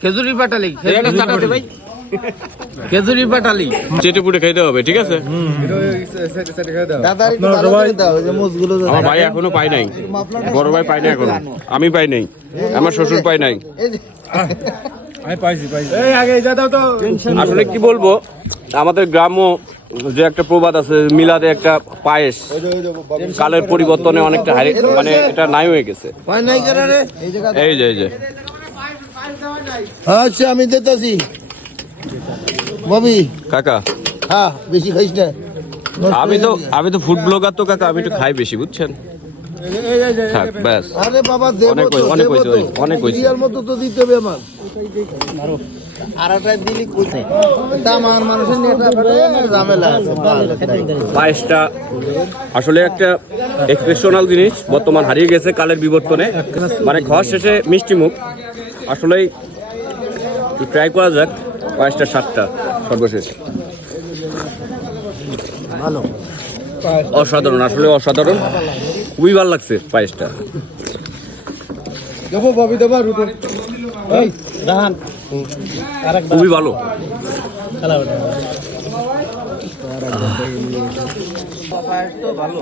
খেজুরি পাটালি ভাই, খেজুরি পাটালি চেটে পুটে খাইতে হবে, ঠিক আছে? আমার ভাই এখনো পাই নাই, বড় ভাই পাই নাই এখনো, আমি পাই নাই, আমার শ্বশুর পাই নাই। আসলে কি বলবো, আমাদের গ্রাম্য যে একটা প্রবাদ আছে, মিলাদে একটা পায়েস কালের পরিবর্তনে অনেকটা মানে এটা নাই হয়ে গেছে। এই যে আচ্ছা আমি দিতেছি ববি কাকা, হ্যাঁ বেশি খাইস না। আমি তো ফুড ব্লগার তো কাকা, আমি একটু খাই বেশি, বুঝছেন? থাক ব্যাস, আরে বাবা দেবো অনেক তো, অনেক দেবো হয়েছে, তো। অনেক হয়েছে। বিয়ার মতো তো দিতে হবে আমার। আরাটাই দিলি কোথায়? দাম আর মানুষের নিয়ে ঝামেলা আছে। পায়েসটা আসলে একটা এক্সপ্রেশনাল জিনিস, বর্তমান হারিয়ে গেছে কালের বিবর্তনে। মানে খাওয়ার শেষে মিষ্টি মুখ, আসলেই ট্রাই করা যাক পায়েসটার স্বাদটা সর্বশেষ। ভালো অসাধারণ, আসলে অসাধারণ, খুবই ভালো লাগছে পায়েসটা। খুবই ভালো। পায়েস তো ভালো।